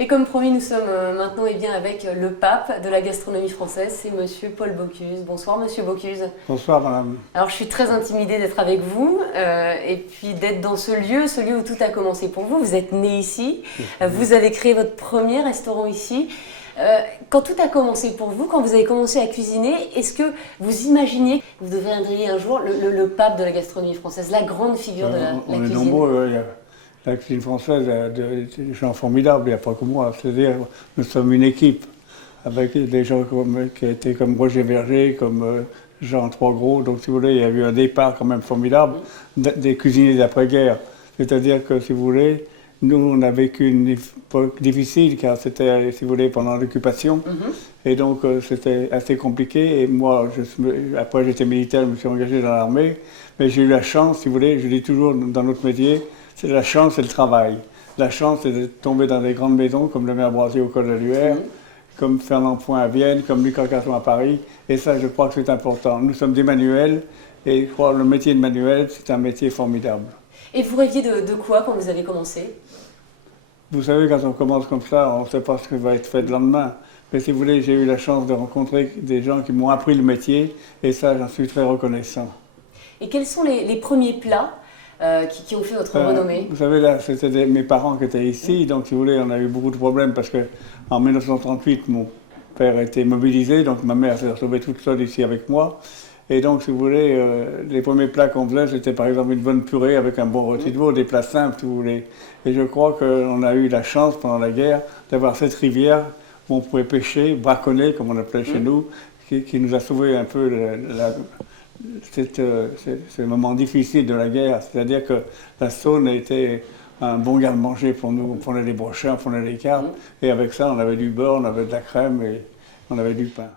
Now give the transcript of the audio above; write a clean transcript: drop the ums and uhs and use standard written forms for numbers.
Et comme promis, nous sommes maintenant bien avec le pape de la gastronomie française, c'est Monsieur Paul Bocuse. Bonsoir Monsieur Bocuse. Bonsoir madame. Alors je suis très intimidée d'être avec vous et puis d'être dans ce lieu où tout a commencé pour vous. Vous êtes né ici, vous avez créé votre premier restaurant ici. Quand tout a commencé pour vous, quand vous avez commencé à cuisiner, est-ce que vous imaginiez que vous deviendriez un jour le pape de la gastronomie française, la grande figure de la On est cuisine? nombreux, la cuisine française a des gens formidables, il n'y a pas que moi. C'est-à-dire, nous sommes une équipe avec des gens qui étaient comme Roger Verger, comme Jean Trois-Gros. Donc, si vous voulez, il y a eu un départ quand même formidable des cuisiniers d'après-guerre. C'est-à-dire que, si vous voulez, nous, on a vécu une époque difficile, car c'était, si vous voulez, pendant l'occupation. Et donc, c'était assez compliqué. Et moi, après, j'étais militaire, je me suis engagé dans l'armée. Mais j'ai eu la chance, si vous voulez, je dis toujours dans notre métier, c'est la chance et le travail. La chance, c'est de tomber dans des grandes maisons, comme le maire Boisier au Col de l'Uer, comme Fernand Point à Vienne, comme Lucas Casson à Paris. Et ça, je crois que c'est important. Nous sommes des manuels, et je crois que le métier de manuel, c'est un métier formidable. Et vous rêviez de quoi quand vous avez commencé? Vous savez, quand on commence comme ça, on ne sait pas ce qui va être fait le lendemain. Mais si vous voulez, j'ai eu la chance de rencontrer des gens qui m'ont appris le métier, et ça, j'en suis très reconnaissant. Et quels sont les premiers plats qui ont fait votre renommée? Vous savez, là, c'était mes parents qui étaient ici, donc si vous voulez, on a eu beaucoup de problèmes parce qu'en 1938, mon père a été mobilisé, donc ma mère s'est retrouvée toute seule ici avec moi. Et donc, si vous voulez, les premiers plats qu'on faisait, c'était par exemple une bonne purée avec un bon rôti de veau, des plats simples, si vous voulez. Et je crois qu'on a eu la chance pendant la guerre d'avoir cette rivière où on pouvait pêcher, braconner, comme on appelait chez nous, qui nous a sauvé un peu ce moment difficile de la guerre. C'est-à-dire que la Saône était un bon garde-manger pour nous. On prenait des brochets, on prenait des carpes, et avec ça, on avait du beurre, on avait de la crème et on avait du pain.